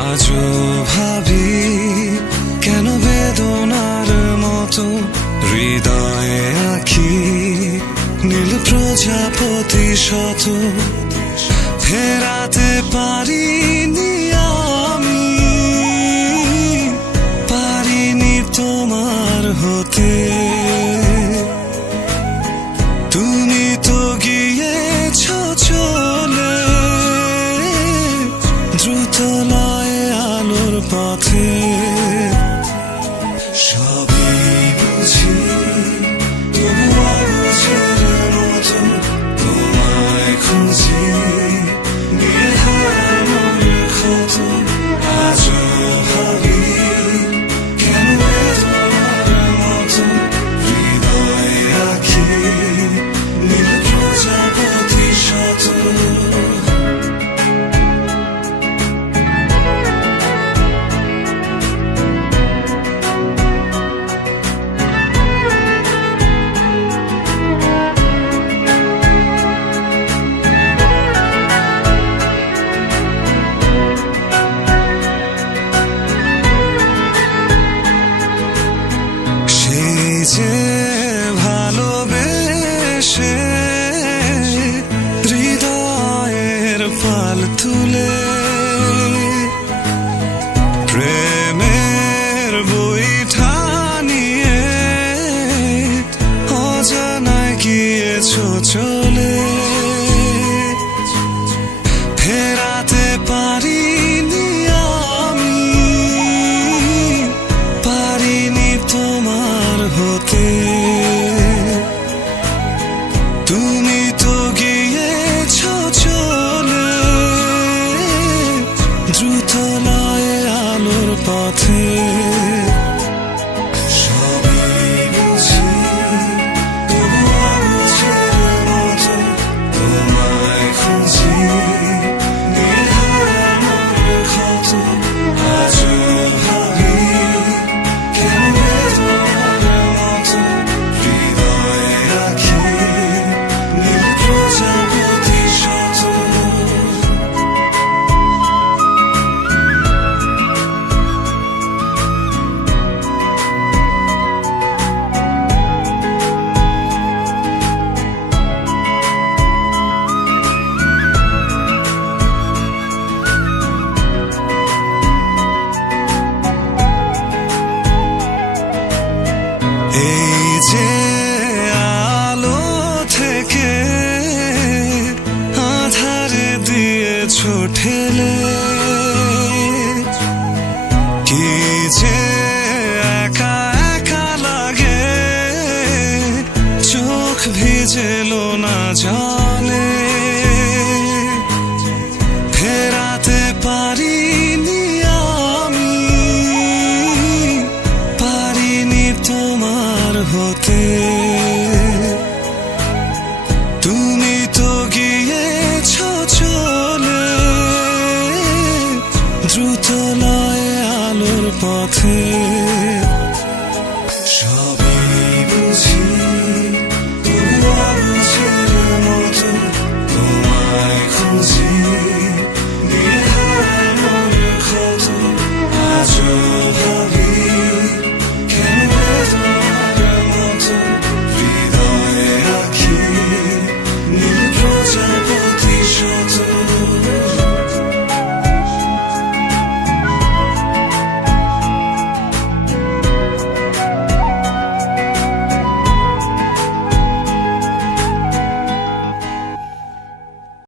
আজও ভাবি কেন বেদনার মতো হৃদয়ে আঁকি নীল প্রজাপতি শত ফেরাতে পারিনি আমি, পারিনি তোমার হতে। তুমি তো গিয়েছ চলে দ্রুত লয়ে আলোর পথে। সবই বুঝি তবু অবুঝের মতো তোমায় খুঁজি নিয়ে হারানোর ক্ষত। আজও ভাবি কেন বেদনার মতো হৃদয়ে আঁকি নীল প্রজাপতি শত। যে ভালোবেসে হৃদয়ের পাল তুলে প্রেমের বইটা নিয়ে অজানায় গিয়েছ চলে। ফেরাতে পারিনি আমি, পারিনি তোমার হতে। তুমি তো গিয়েছ চলে দ্রুত লয়ে আলোর পথে।